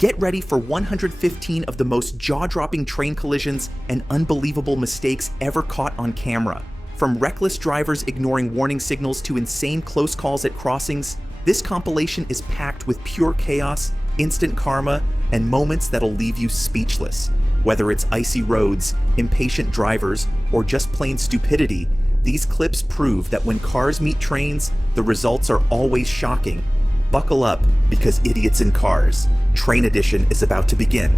Get ready for 115 of the most jaw-dropping train collisions and unbelievable mistakes ever caught on camera. From reckless drivers ignoring warning signals to insane close calls at crossings, this compilation is packed with pure chaos, instant karma, and moments that'll leave you speechless. Whether it's icy roads, impatient drivers, or just plain stupidity, these clips prove that when cars meet trains, the results are always shocking. Buckle up, because Idiots in Cars, Train Edition is about to begin.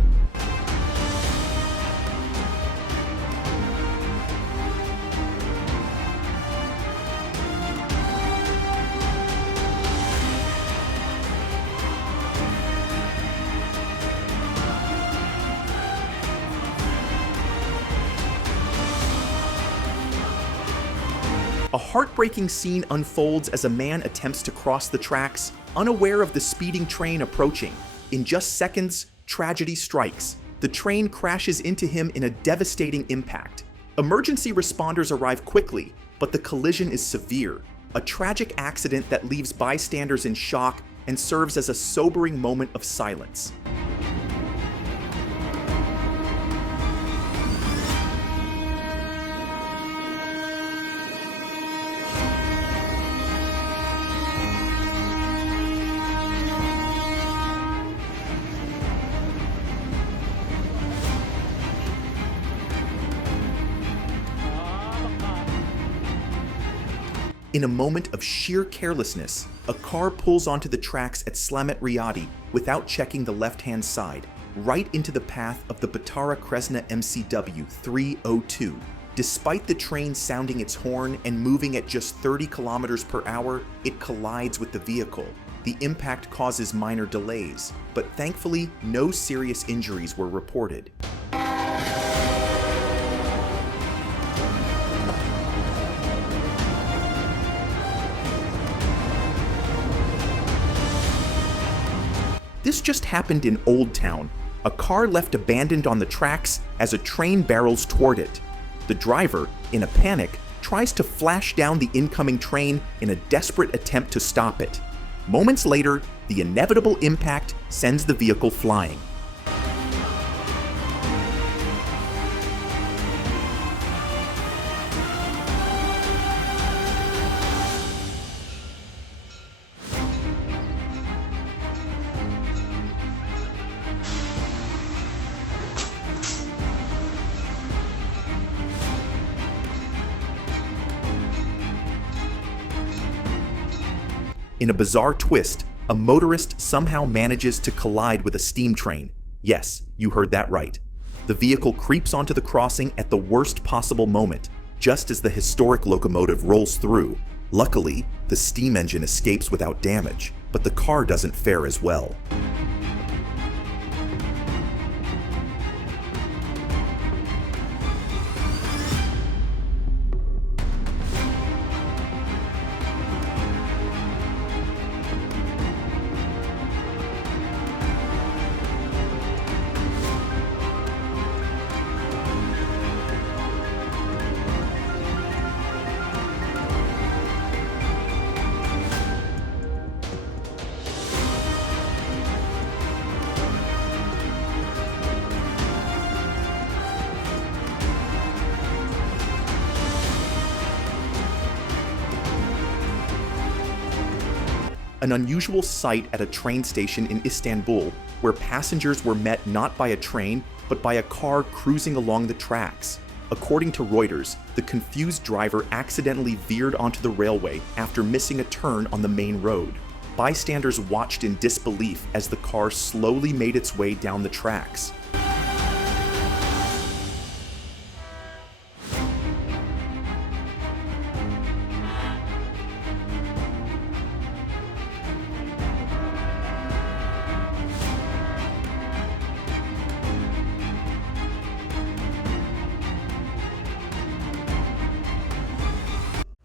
A heartbreaking scene unfolds as a man attempts to cross the tracks, unaware of the speeding train approaching. In just seconds, tragedy strikes. The train crashes into him in a devastating impact. Emergency responders arrive quickly, but the collision is severe. A tragic accident that leaves bystanders in shock and serves as a sobering moment of silence. In a moment of sheer carelessness, a car pulls onto the tracks at Slamet Riyadi without checking the left-hand side, right into the path of the Batara Kresna MCW 302. Despite the train sounding its horn and moving at just 30 kilometers per hour, it collides with the vehicle. The impact causes minor delays, but thankfully, no serious injuries were reported. This just happened in Old Town. A car left abandoned on the tracks as a train barrels toward it. The driver, in a panic, tries to flash down the incoming train in a desperate attempt to stop it. Moments later, the inevitable impact sends the vehicle flying. In a bizarre twist, a motorist somehow manages to collide with a steam train. Yes, you heard that right. The vehicle creeps onto the crossing at the worst possible moment, just as the historic locomotive rolls through. Luckily, the steam engine escapes without damage, but the car doesn't fare as well. An unusual sight at a train station in Istanbul, where passengers were met not by a train, but by a car cruising along the tracks. According to Reuters, the confused driver accidentally veered onto the railway after missing a turn on the main road. Bystanders watched in disbelief as the car slowly made its way down the tracks.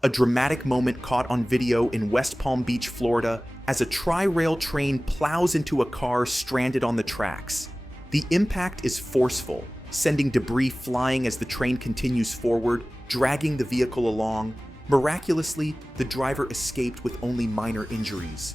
A dramatic moment caught on video in West Palm Beach, Florida, as a tri-rail train plows into a car stranded on the tracks. The impact is forceful, sending debris flying as the train continues forward, dragging the vehicle along. Miraculously, the driver escaped with only minor injuries.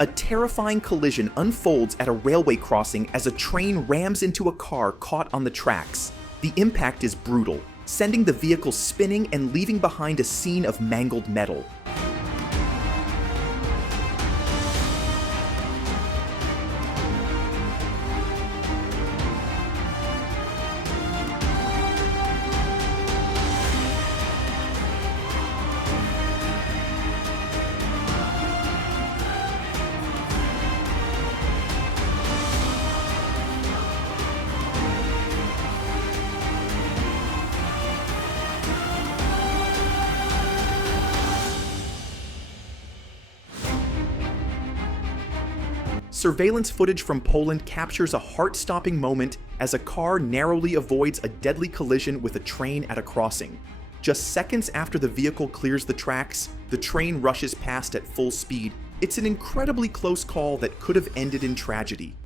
A terrifying collision unfolds at a railway crossing as a train rams into a car caught on the tracks. The impact is brutal, sending the vehicle spinning and leaving behind a scene of mangled metal. Surveillance footage from Poland captures a heart-stopping moment as a car narrowly avoids a deadly collision with a train at a crossing. Just seconds after the vehicle clears the tracks, the train rushes past at full speed. It's an incredibly close call that could have ended in tragedy.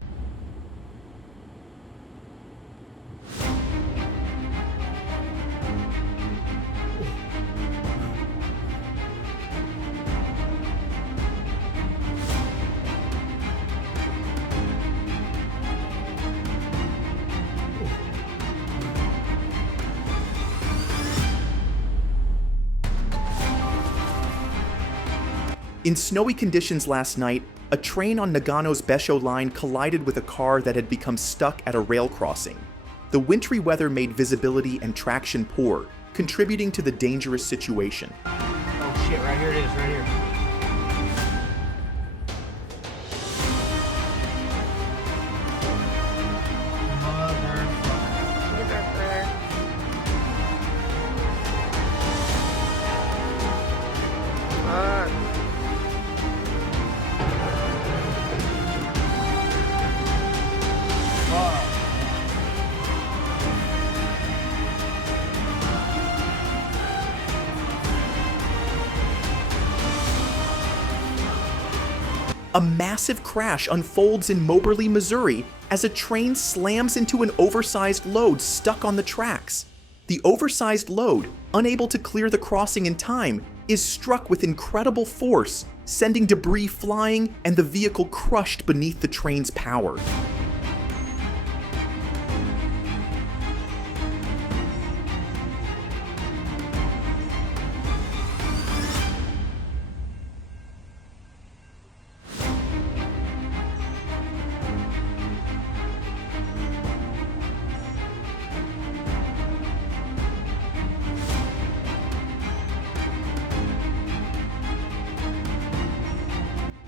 In snowy conditions last night, a train on Nagano's Besho line collided with a car that had become stuck at a rail crossing. The wintry weather made visibility and traction poor, contributing to the dangerous situation. Oh shit, right here it is, right here. A massive crash unfolds in Moberly, Missouri, as a train slams into an oversized load stuck on the tracks. The oversized load, unable to clear the crossing in time, is struck with incredible force, sending debris flying and the vehicle crushed beneath the train's power.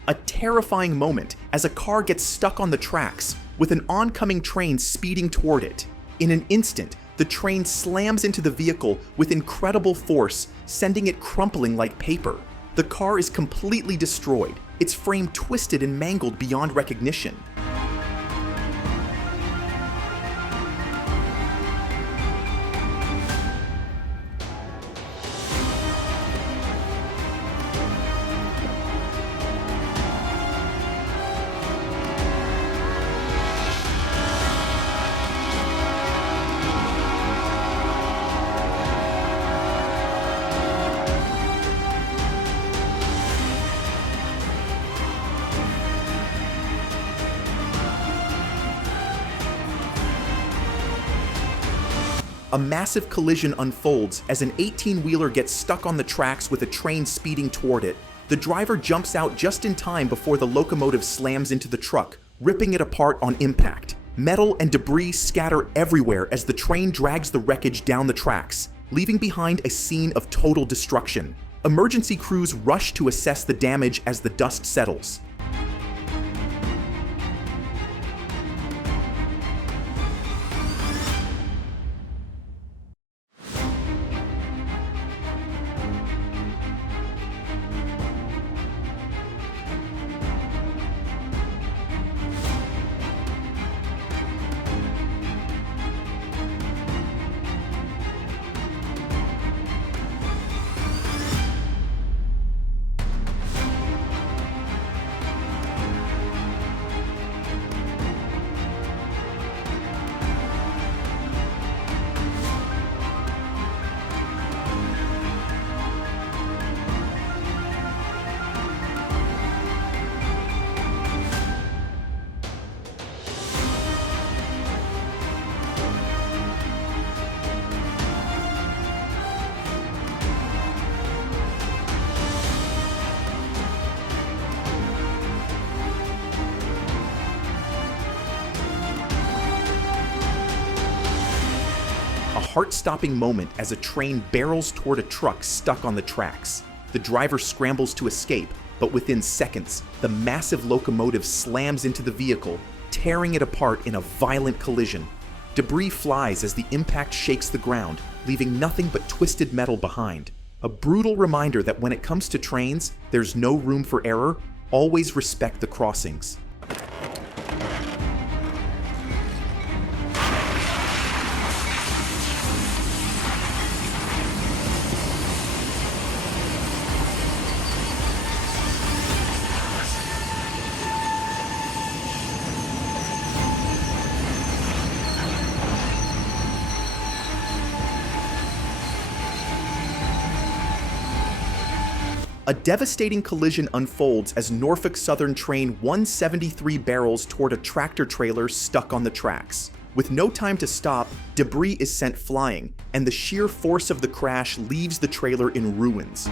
A terrifying moment as a car gets stuck on the tracks, with an oncoming train speeding toward it. In an instant, the train slams into the vehicle with incredible force, sending it crumpling like paper. The car is completely destroyed, its frame twisted and mangled beyond recognition. A massive collision unfolds as an 18-wheeler gets stuck on the tracks with a train speeding toward it. The driver jumps out just in time before the locomotive slams into the truck, ripping it apart on impact. Metal and debris scatter everywhere as the train drags the wreckage down the tracks, leaving behind a scene of total destruction. Emergency crews rush to assess the damage as the dust settles. heart-stopping moment as a train barrels toward a truck stuck on the tracks. The driver scrambles to escape, but within seconds, the massive locomotive slams into the vehicle, tearing it apart in a violent collision. Debris flies as the impact shakes the ground, leaving nothing but twisted metal behind. A brutal reminder that when it comes to trains, there's no room for error. Always respect the crossings. A devastating collision unfolds as Norfolk Southern Train 173 barrels toward a tractor trailer stuck on the tracks. With no time to stop, debris is sent flying, and the sheer force of the crash leaves the trailer in ruins.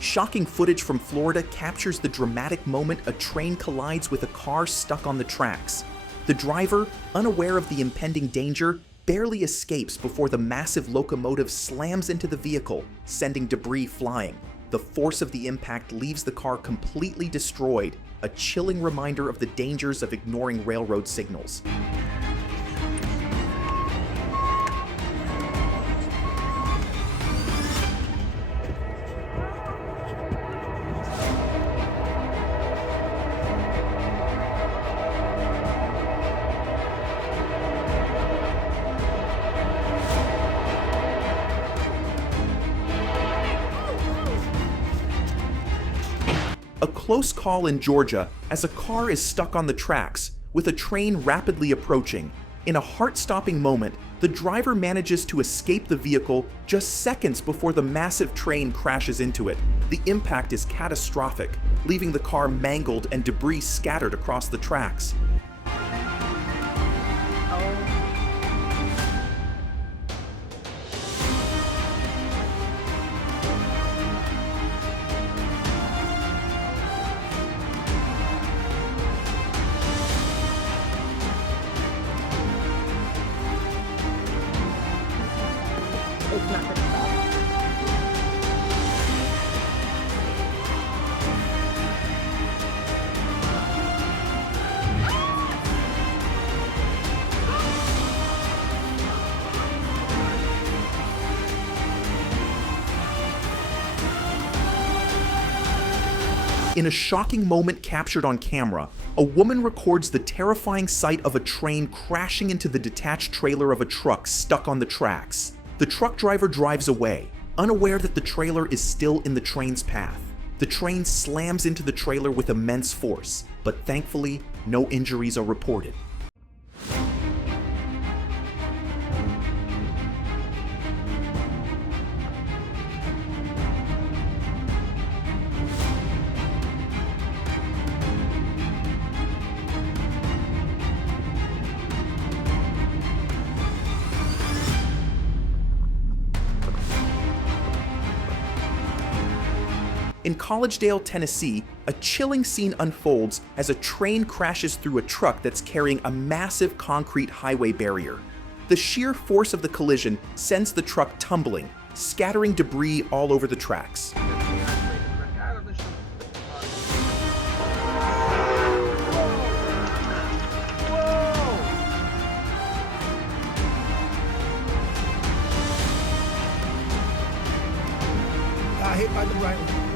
Shocking footage from Florida captures the dramatic moment a train collides with a car stuck on the tracks. The driver, unaware of the impending danger, barely escapes before the massive locomotive slams into the vehicle, sending debris flying. The force of the impact leaves the car completely destroyed, a chilling reminder of the dangers of ignoring railroad signals. A close call in Georgia as a car is stuck on the tracks, with a train rapidly approaching. In a heart-stopping moment, the driver manages to escape the vehicle just seconds before the massive train crashes into it. The impact is catastrophic, leaving the car mangled and debris scattered across the tracks. It's not going to stop. In a shocking moment captured on camera, a woman records the terrifying sight of a train crashing into the detached trailer of a truck stuck on the tracks. The truck driver drives away, unaware that the trailer is still in the train's path. The train slams into the trailer with immense force, but thankfully, no injuries are reported. In Collegedale, Tennessee, a chilling scene unfolds as a train crashes through a truck that's carrying a massive concrete highway barrier. The sheer force of the collision sends the truck tumbling, scattering debris all over the tracks. Got hit by the right one.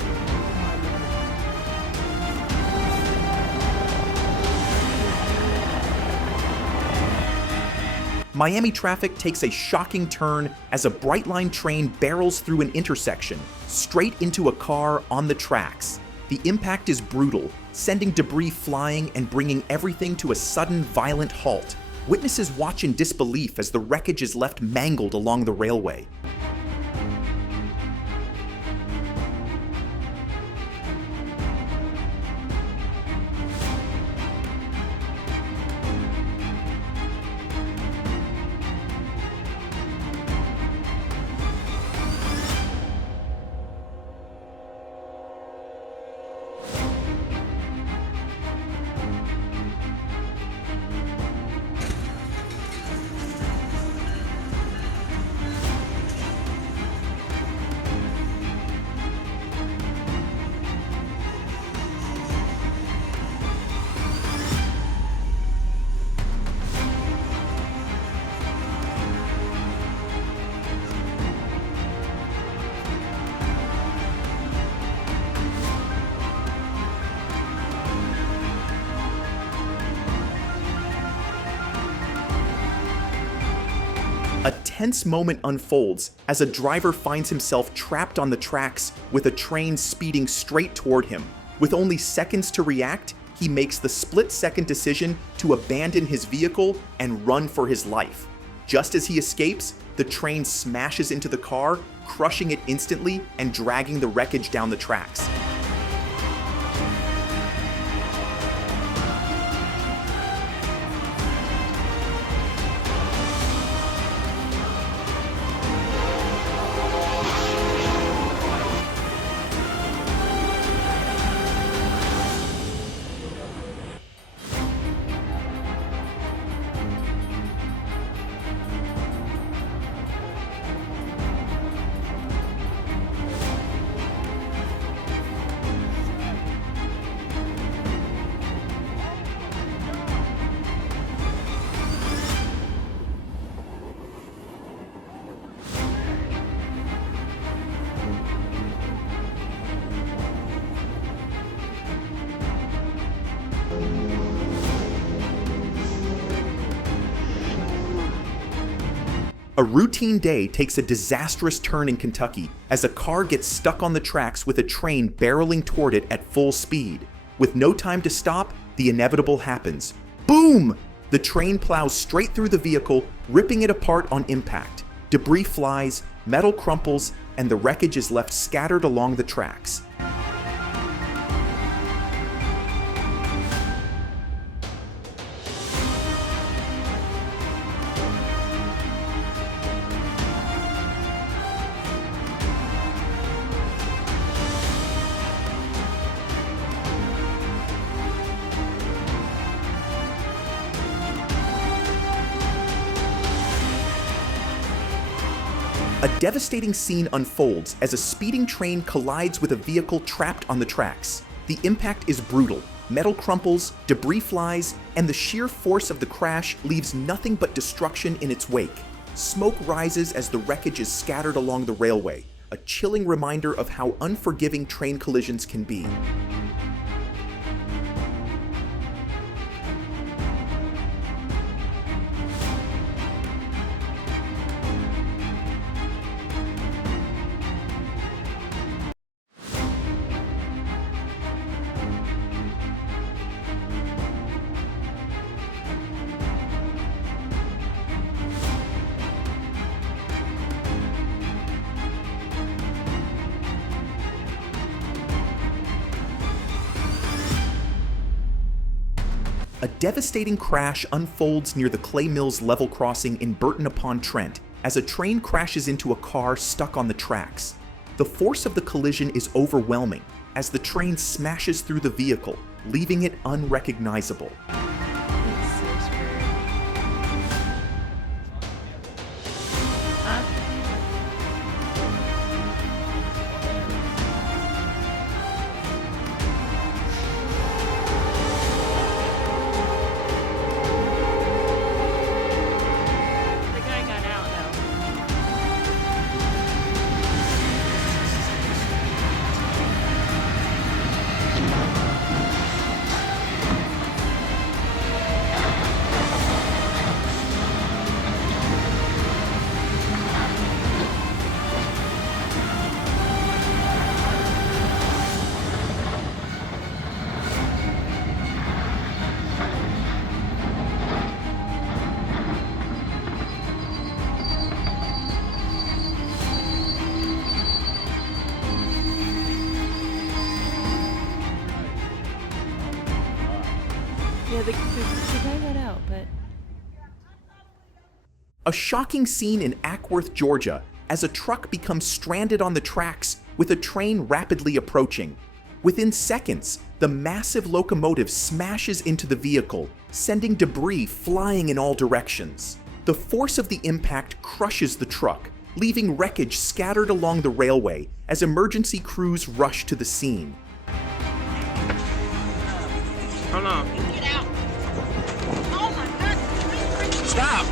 Miami traffic takes a shocking turn as a Brightline train barrels through an intersection, straight into a car on the tracks. The impact is brutal, sending debris flying and bringing everything to a sudden, violent halt. Witnesses watch in disbelief as the wreckage is left mangled along the railway. A tense moment unfolds as a driver finds himself trapped on the tracks with a train speeding straight toward him. With only seconds to react, he makes the split-second decision to abandon his vehicle and run for his life. Just as he escapes, the train smashes into the car, crushing it instantly and dragging the wreckage down the tracks. A routine day takes a disastrous turn in Kentucky as a car gets stuck on the tracks with a train barreling toward it at full speed. With no time to stop, the inevitable happens. Boom! The train plows straight through the vehicle, ripping it apart on impact. Debris flies, metal crumples, and the wreckage is left scattered along the tracks. A devastating scene unfolds as a speeding train collides with a vehicle trapped on the tracks. The impact is brutal. Metal crumples, debris flies, and the sheer force of the crash leaves nothing but destruction in its wake. Smoke rises as the wreckage is scattered along the railway, a chilling reminder of how unforgiving train collisions can be. A devastating crash unfolds near the Clay Mills level crossing in Burton-upon-Trent as a train crashes into a car stuck on the tracks. The force of the collision is overwhelming as the train smashes through the vehicle, leaving it unrecognizable. The guy got out, but A shocking scene in Ackworth, Georgia, as a truck becomes stranded on the tracks with a train rapidly approaching. Within seconds, the massive locomotive smashes into the vehicle, sending debris flying in all directions. The force of the impact crushes the truck, leaving wreckage scattered along the railway as emergency crews rush to the scene. Hold on. Get out. Oh my God. Stop.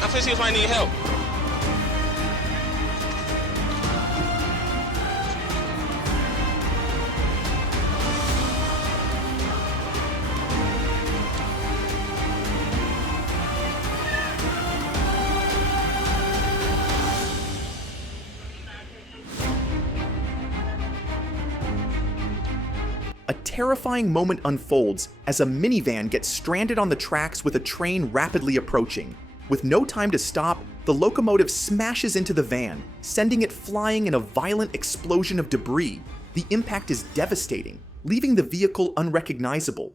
I'm finna see if I need help. A terrifying moment unfolds as a minivan gets stranded on the tracks with a train rapidly approaching. With no time to stop, the locomotive smashes into the van, sending it flying in a violent explosion of debris. The impact is devastating, leaving the vehicle unrecognizable.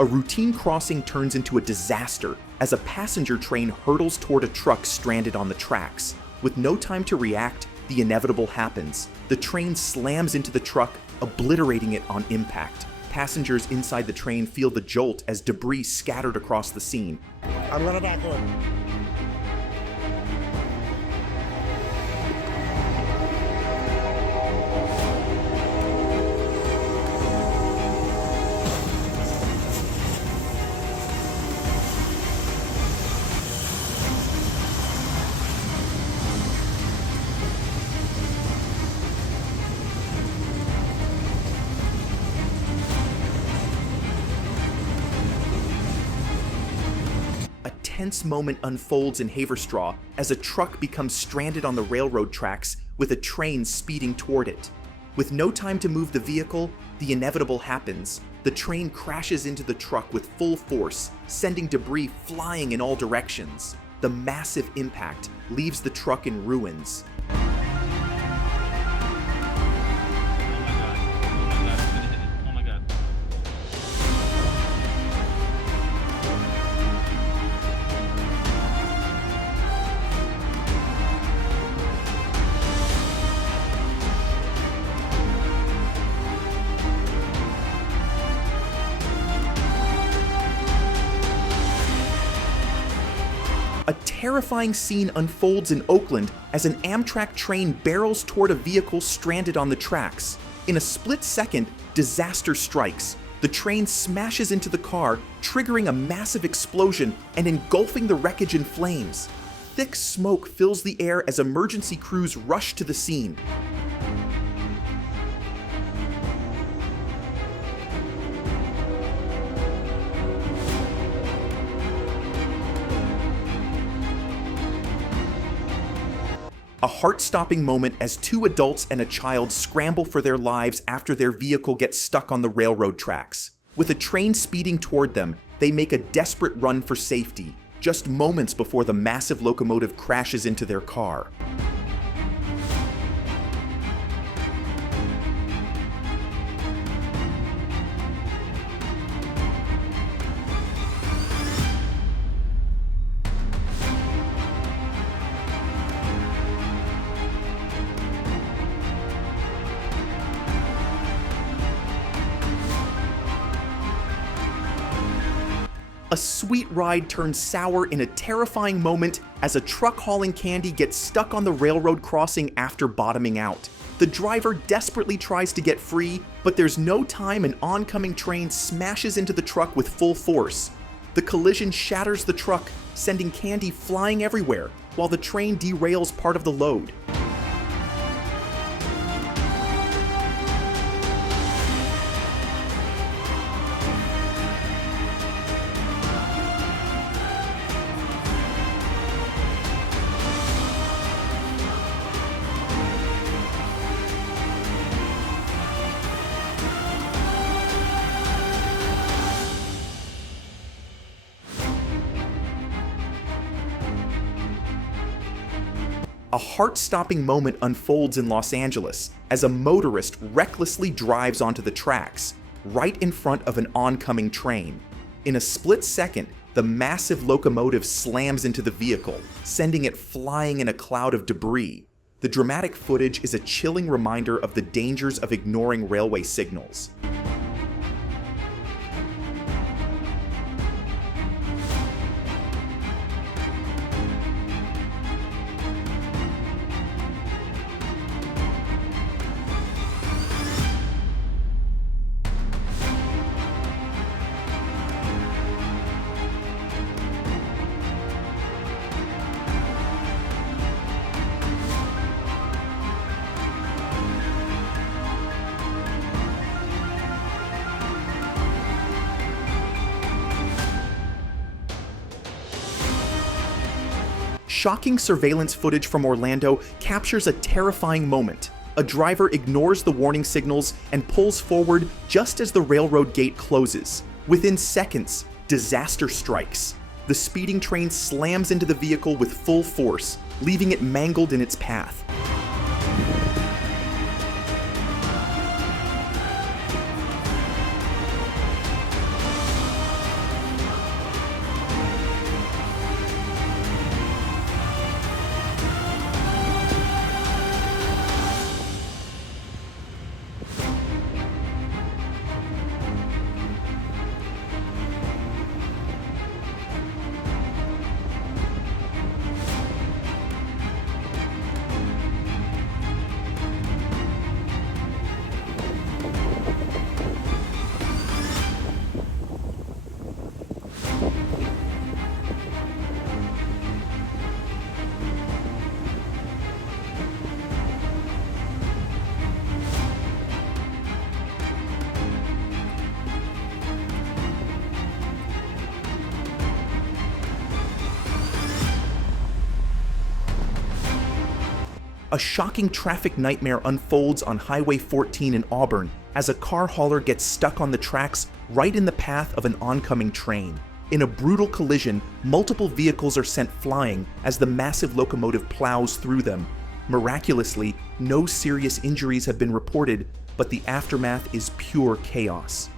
A routine crossing turns into a disaster as a passenger train hurtles toward a truck stranded on the tracks. With no time to react, the inevitable happens. The train slams into the truck, obliterating it on impact. Passengers inside the train feel the jolt as debris scattered across the scene. I'm gonna back on. A tense moment unfolds in Haverstraw as a truck becomes stranded on the railroad tracks with a train speeding toward it. With no time to move the vehicle, the inevitable happens. The train crashes into the truck with full force, sending debris flying in all directions. The massive impact leaves the truck in ruins. A terrifying scene unfolds in Oakland as an Amtrak train barrels toward a vehicle stranded on the tracks. In a split second, disaster strikes. The train smashes into the car, triggering a massive explosion and engulfing the wreckage in flames. Thick smoke fills the air as emergency crews rush to the scene. A heart-stopping moment as two adults and a child scramble for their lives after their vehicle gets stuck on the railroad tracks. With a train speeding toward them, they make a desperate run for safety, just moments before the massive locomotive crashes into their car. A sweet ride turns sour in a terrifying moment as a truck hauling candy gets stuck on the railroad crossing after bottoming out. The driver desperately tries to get free, but there's no time. An oncoming train smashes into the truck with full force. The collision shatters the truck, sending candy flying everywhere, while the train derails part of the load. A heart-stopping moment unfolds in Los Angeles as a motorist recklessly drives onto the tracks, right in front of an oncoming train. In a split second, the massive locomotive slams into the vehicle, sending it flying in a cloud of debris. The dramatic footage is a chilling reminder of the dangers of ignoring railway signals. Shocking surveillance footage from Orlando captures a terrifying moment. A driver ignores the warning signals and pulls forward just as the railroad gate closes. Within seconds, disaster strikes. The speeding train slams into the vehicle with full force, leaving it mangled in its path. A shocking traffic nightmare unfolds on Highway 14 in Auburn as a car hauler gets stuck on the tracks right in the path of an oncoming train. In a brutal collision, multiple vehicles are sent flying as the massive locomotive plows through them. Miraculously, no serious injuries have been reported, but the aftermath is pure chaos.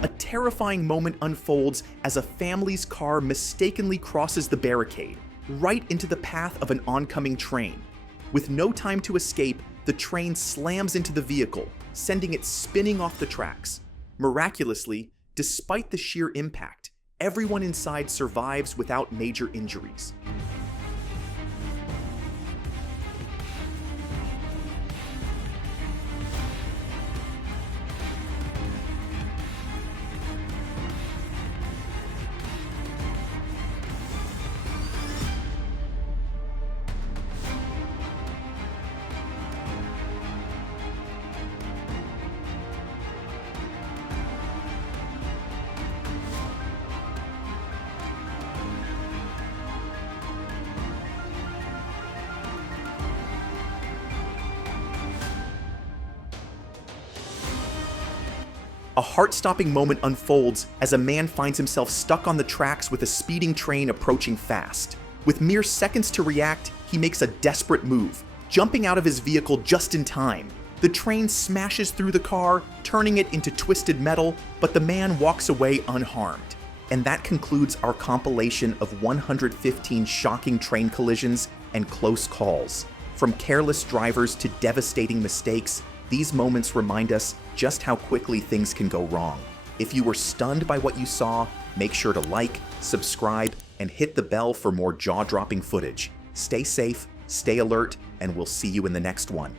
A terrifying moment unfolds as a family's car mistakenly crosses the barricade, right into the path of an oncoming train. With no time to escape, the train slams into the vehicle, sending it spinning off the tracks. Miraculously, despite the sheer impact, Everyone inside survives without major injuries. A heart-stopping moment unfolds as a man finds himself stuck on the tracks with a speeding train approaching fast. With mere seconds to react, he makes a desperate move, jumping out of his vehicle just in time. The train smashes through the car, turning it into twisted metal, but the man walks away unharmed. And that concludes our compilation of 115 shocking train collisions and close calls. From careless drivers to devastating mistakes, these moments remind us just how quickly things can go wrong. If you were stunned by what you saw, make sure to like, subscribe, and hit the bell for more jaw-dropping footage. Stay safe, stay alert, and we'll see you in the next one.